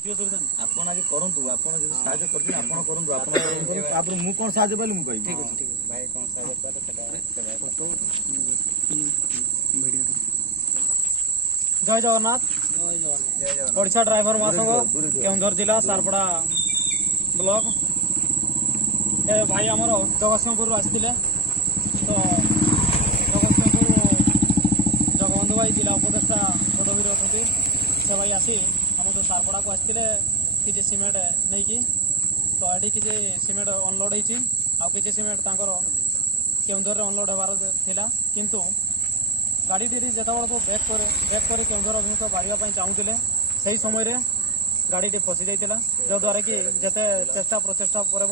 ଆପଣ ଆଜି କରନ୍ତୁ, ଆପଣ ଯଦି ସାହାଯ୍ୟ କରୁଛନ୍ତି ଆପଣ କରନ୍ତୁ, ଆପଣ ତାପରେ ମୁଁ କଣ ସାହାଯ୍ୟ ପାଇଲି ମୁଁ କହିବି। ଠିକ ଅଛି ଠିକ ଅଛି ଭାଇ କଣ ସାହାଯ୍ୟ କରେ जय जगन्नाथ। ओडिशा ड्राइवर महासंघ केन्दर जिला सारपड़ा ब्लॉक ए भाई आमर जगतसिंहपुर आसते तो जगतसिंहपुर जगबंधु भाई जिला उपदेष्टा पदवी अच्छा से भाई आसी आम जो सारपड़ा को आसते कि सीमेंट नहीं कि तो ये किसी सीमेंट अनलोड होती कि सीमेंट केन्दर अनलोड होबार था किंतु गाड़ी जितेबाला को बैक कर केन्दर अभिमुख बाहर चाहूले से समय गाड़ी फसी जाता जद्वारा कि जिते चेष्टा प्रचेषा पर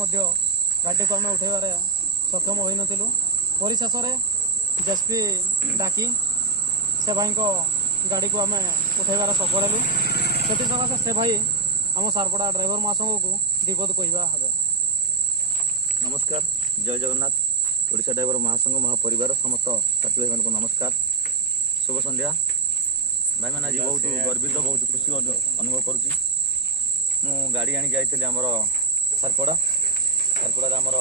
गाड़ी को आम उठेबार सक्षम हो नथिलु। परिशेष जेएसपी डाकी से भाई को गाड़ी को आम उठेबार सफल हेलु से सकाशे से भाई आम सारपड़ा ड्राइवर महासंघ को विपद कहवा हे। नमस्कार, जय जगन्नाथ। ओडिशा ड्राइवर महासंघ महापरिवार समस्त साथी भाई को नमस्कार, शुभ संध्या। भाई मैंने आज बहुत गर्वित बहुत खुशी अनुभव करुँची। मु गाड़ी आनी जाइली आमर सारपड़ा आमर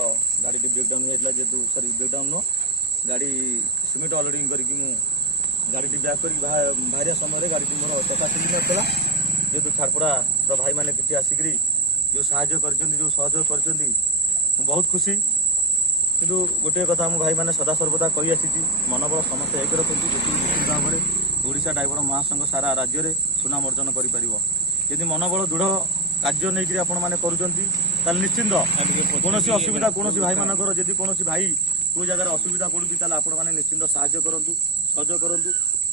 गाड़ी ब्रेकडाउन होता जेहतु सरी ब्रेकडाउन नो गाड़ी सीमेंट अनलोडिंग करके गाड़ी बैक कर बाहर समय गाड़ी मोर चका चली नाला जेहतु सारपड़ा भाई मैंने किसी आसिक जो साहय कर जो सहयोग कर बहुत खुशी। किंतु गोटे कथा मु भाई मैंने सदा सर्वदा कही आसी मनोबल समस्त एक रखती निश्चित भाव में ओडिशा ड्राइवर महासंघ सारा राज्य में सुनाम अर्जन कर मनोबल दृढ़ कार्य नहीं आपण मैंने कर निश्चिंत कौन असुविधा कौन भाई मानकर जदि कौन भाई कोई जगह असुविधा पड़ुची आपण मैंने निश्चिंत साहय करूँ सहयोग करूँ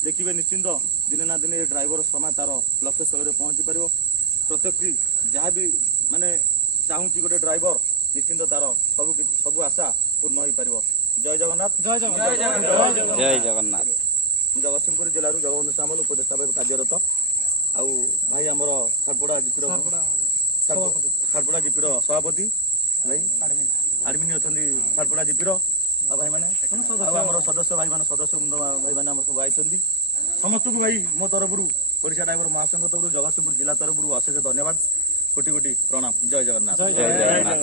देखिए निश्चिंत दिने ना दिने ड्राइवर समय तार लक्ष्य स्थल में पहुंची पार प्रत्येक जहाँ भी माने चाहूँगी गोटे ड्राइवर निश्चिंत तार सब आशा पूर्ण हो पार। जय जगन्नाथ। जय जगन्नाथ। जय जगन्नाथ। जगतसिंहपुर जिलूर जगबंधु सामल उपदेष्टा भाई कार्यरत आउ भाई आमर सारपड़ा जीपीर सारपड़ा जीपीर सभापति भाई आडमिन अच्छा सारपड़ा जीपीर भाई मैंने सदस्य भाई मैंने सदस्य बृंद भाई मैंने सब आई समस्त को भाई मो तरफ ओडिशा ड्राइवर महासंघ तरफ जगतसिंहपुर जिला तरफ अशेष धन्यवाद कोटि कोटि प्रणाम। जय जगन्नाथ। जय जगन्नाथ।